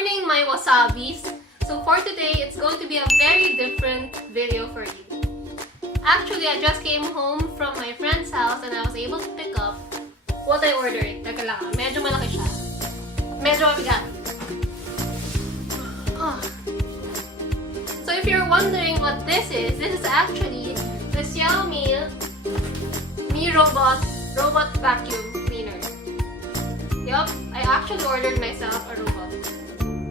morning, my wasabis. So for today, it's going to be a very different video for you. Actually, I just came home from my friend's house and I was able to pick up what I ordered. Teka lang, medyo malaki siya. Medyo mabigat. So if you're wondering what this is actually the Xiaomi Mi Robot vacuum cleaner. Yup, I actually ordered myself a robot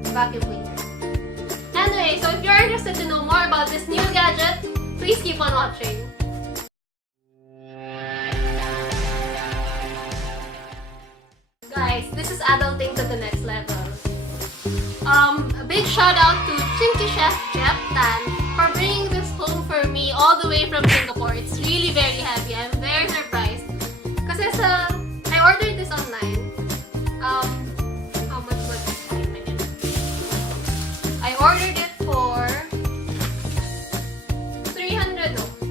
vacuum cleaner. Anyway, so if you're interested to know more about this new gadget, please keep on watching. Guys, this is adulting to the next level. A big shout out to Chinky Chef Jeffrey Tan for bringing this home for me all the way from Singapore. It's really very heavy. I'm very surprised. Kasi I ordered this online. How much was it? I ordered it for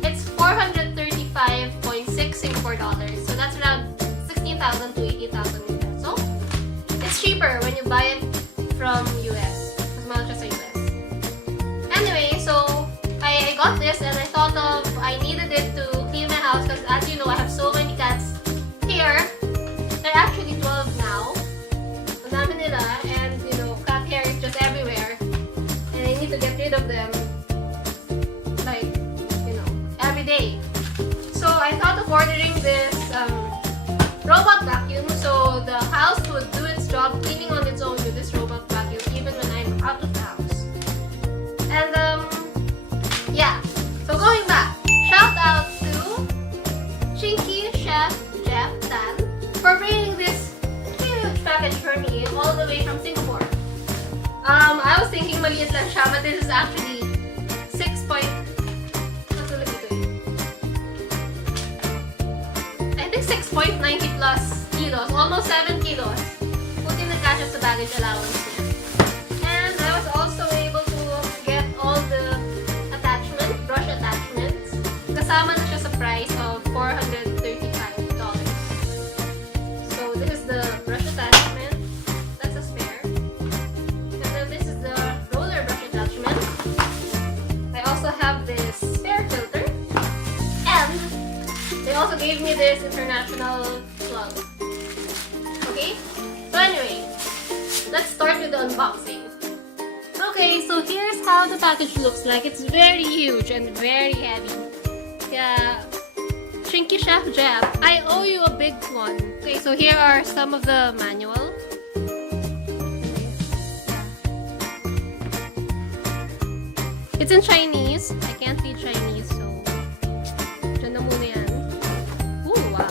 it's 435.6 Singapore dollars. So that's around 16,000 to 18,000 US. So it's cheaper when you buy it from US. Mas mahal siya sa US. Anyway, so I got this and I thought I needed it to clean my house because as you know, I have so many cats here. They're actually 12 now. Ang dami nila, and you know, cat hair is just everywhere. And I need to get rid of them like, you know, every day. So I thought of ordering this robot vacuum so the house would do its job cleaning on its own with this robot vacuum even when I'm out of the house. And yeah, so going back, shout out to Chinky Chef Jeffrey Tan for bringing this huge package for me all the way from Singapore. I was thinking maliit lang siya, but this is actually 6.90 plus kilos, almost 7 kilos. Puti nagkasya sa baggage allowance niya. And I was also able to get all the brush attachments. Kasama na siya sa price of $435. So this is the brush attachment. That's a spare. And then this is the roller brush attachment. I also have this spare filter. And they also gave me this international plug. Okay? So anyway, let's start with the unboxing. Okay, so here's how the package looks like. It's very huge and very heavy. Yeah, Chinky Chef Jeff, I owe you a big one. Okay, so here are some of the manual. It's in Chinese. I can't read Chinese, so dyan na muna yan. Ooh, wow.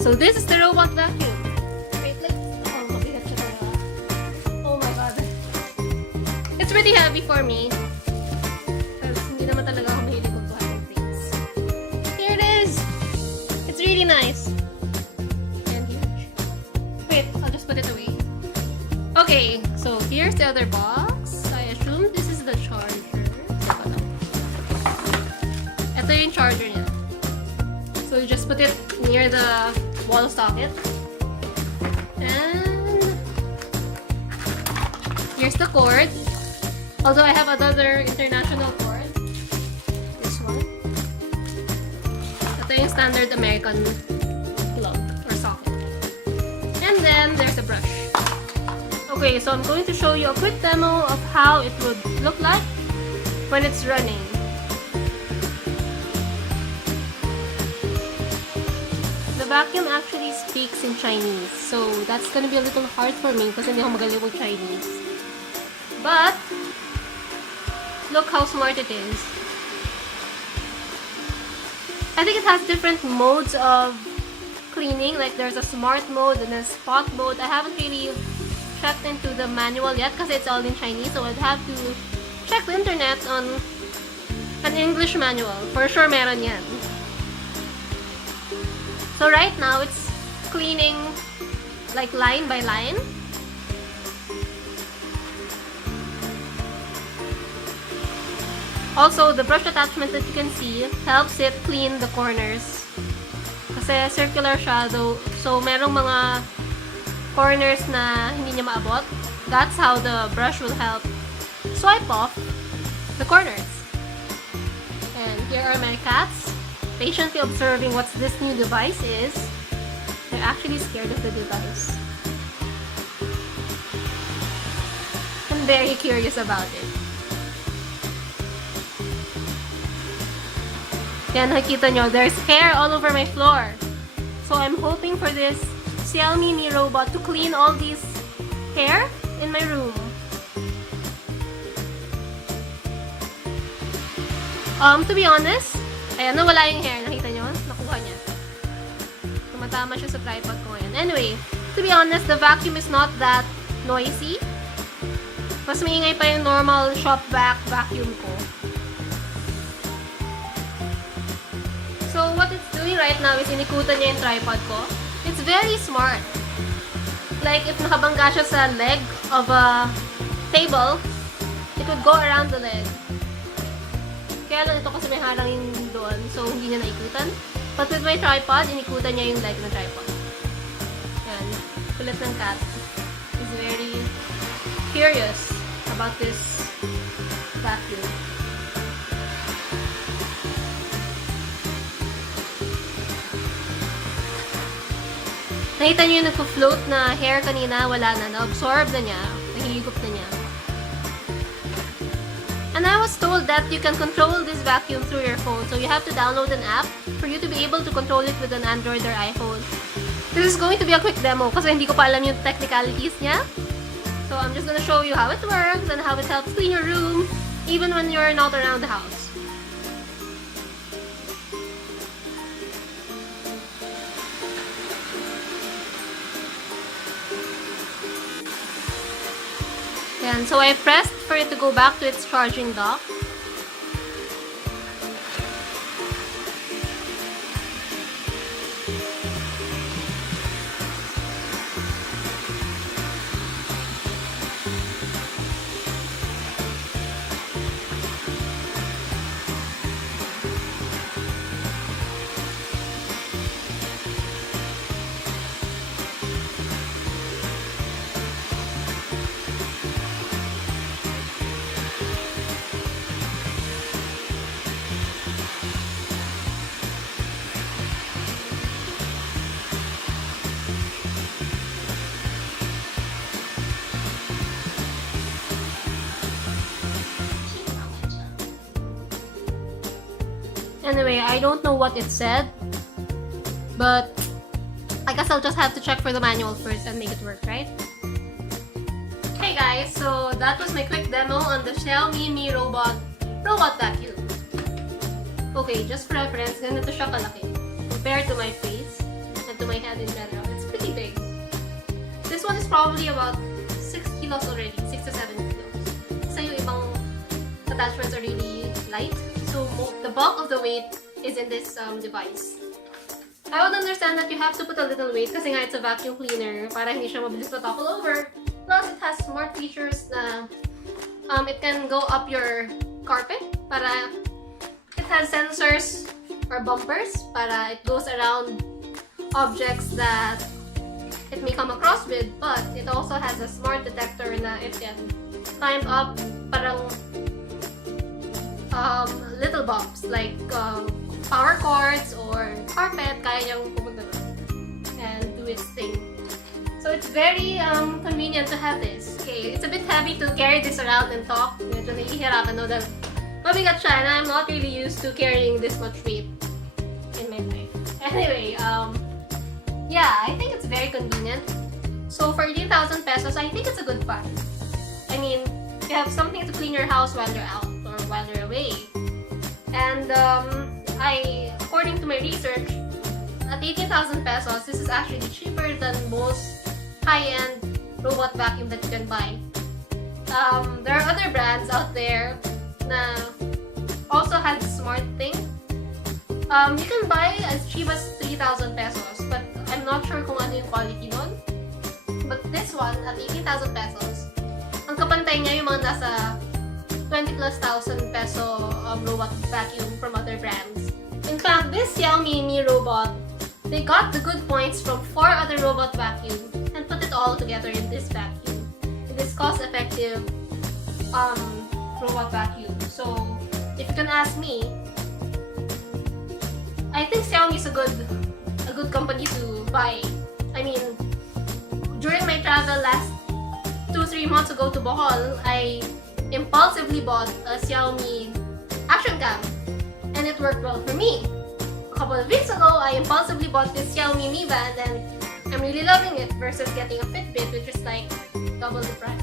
So this is the robot vacuum. Wait, mabigat siya talaga. Oh my god. It's pretty heavy for me. Because hindi naman talaga ako mahilig magbuhat ng things. Here it is! It's really nice. And huge. Wait, I'll just put it away. Okay, so here's the other box. I assume this is the charger. Ito yung charger niya. So you just put it near the wall socket. And here's the cord. Although I have another international cord. This one. Ito yung standard American plug or socket. And then there's a brush. Okay, so I'm going to show you a quick demo of how it would look like when it's running. The vacuum actually speaks in Chinese, so that's gonna be a little hard for me because hindi ako magaling with Chinese. But look how smart it is. I think it has different modes of cleaning. Like there's a smart mode and a spot mode. I haven't really checked into the manual yet because it's all in Chinese, so I'd have to check the internet on an English manual. For sure meron yan. So right now, it's cleaning like line by line. Also, the brush attachment that you can see helps it clean the corners. Kasi circular siya, so merong mga corners na hindi niya maabot. that's how the brush will help swipe off the corners. And here are my cats, patiently observing what this new device is. They're actually scared of the device. I'm very curious about it. Yan, nakikita nyo, there's hair all over my floor. So I'm hoping for this Xiaomi Mi Robot to clean all these hair in my room. To be honest, ayan, nawala yung hair. Nakita nyo? Nakuha niya. Tumatama siya sa tripod ko ngayon. Anyway, to be honest, the vacuum is not that noisy. Mas maingay pa yung normal shop vac vacuum ko. So, what it's doing right now is inikutan niya yung tripod ko. It's very smart. Like, if nakabangga siya sa leg of a table, it would go around the leg. Kaya lang ito kasi may harangin doon, so hindi niya naikutan. But with my tripod, inikutan niya yung leg ng tripod. Yan. Kulit ng cat. He's very curious about this vacuum. Nakita niyo yung nagpo-float na hair kanina, wala na. Na-absorb na niya. Nahihigop na niya. And I was told that you can control this vacuum through your phone. So you have to download an app for you to be able to control it with an Android or iPhone. This is going to be a quick demo kasi hindi ko pa alam yung technicalities niya. So I'm just gonna show you how it works and how it helps clean your room even when you're not around the house. And so I pressed for it to go back to its charging dock. Anyway, I don't know what it said, but I guess I'll just have to check for the manual first and make it work, right? Okay guys, so that was my quick demo on the Xiaomi Mi Robot Vacuum. Okay, just for reference, ganito siya kalaki compared to my face and to my head in general. It's pretty big. This one is probably about 6 kilos already, 6 to 7 kilos. Kasi yung ibang attachments are really light. So the bulk of the weight is in this device. I would understand that you have to put a little weight kasi nga it's a vacuum cleaner para hindi siya mabilis ma-topple over. Plus, it has smart features na it can go up your carpet para it has sensors or bumpers para it goes around objects that it may come across with, but it also has a smart detector na it can climb up parang little bumps like power cords or carpet, kaya niyang pumunta and do its thing. So it's very convenient to have this. Okay, it's a bit heavy to carry this around and talk. Medyo nahihirapan no dahil mabigat siya and I'm not really used to carrying this much weight in my life. Anyway, yeah, I think it's very convenient. So for 18,000 pesos, I think it's a good buy. I mean, you have something to clean your house while you're out or while you're away. And according to my research, at 18,000 pesos, this is actually cheaper than most high-end robot vacuum that you can buy. There are other brands out there na also has a smart thing. You can buy as cheap as 3,000 pesos, but I'm not sure kung ano yung quality nun. But this one, at 18,000 pesos, ang kapantay niya yung mga nasa 20+ thousand peso robot vacuum from other brands. In fact, this Xiaomi Mi Robot, they got the good points from 4 other robot vacuums and put it all together in this vacuum. this cost-effective robot vacuum. So if you can ask me, I think Xiaomi is a good company to buy. I mean, during my travel last 2-3 months ago to Bohol, I impulsively bought a Xiaomi action cam, and it worked well for me. A couple of weeks ago, I impulsively bought this Xiaomi Mi Band, and I'm really loving it versus getting a Fitbit, which is like double the price.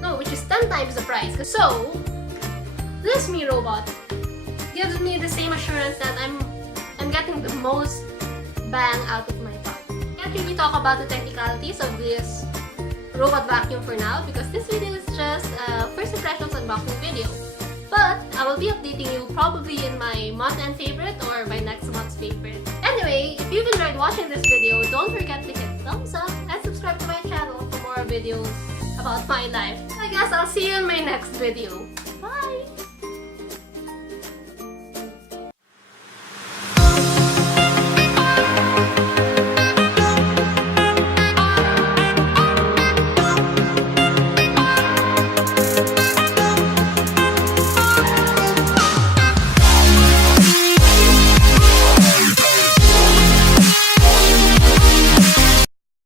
No, which is 10 times the price. So, this Mi Robot gives me the same assurance that I'm getting the most bang out of my buck. Can't really talk about the technicalities of this robot vacuum for now because this video is just a first impressions unboxing video. But I will be updating you probably in my month-end favorite or my next month's favorite. Anyway, if you've enjoyed watching this video, don't forget to hit thumbs up and subscribe to my channel for more videos about my life. I guess I'll see you in my next video.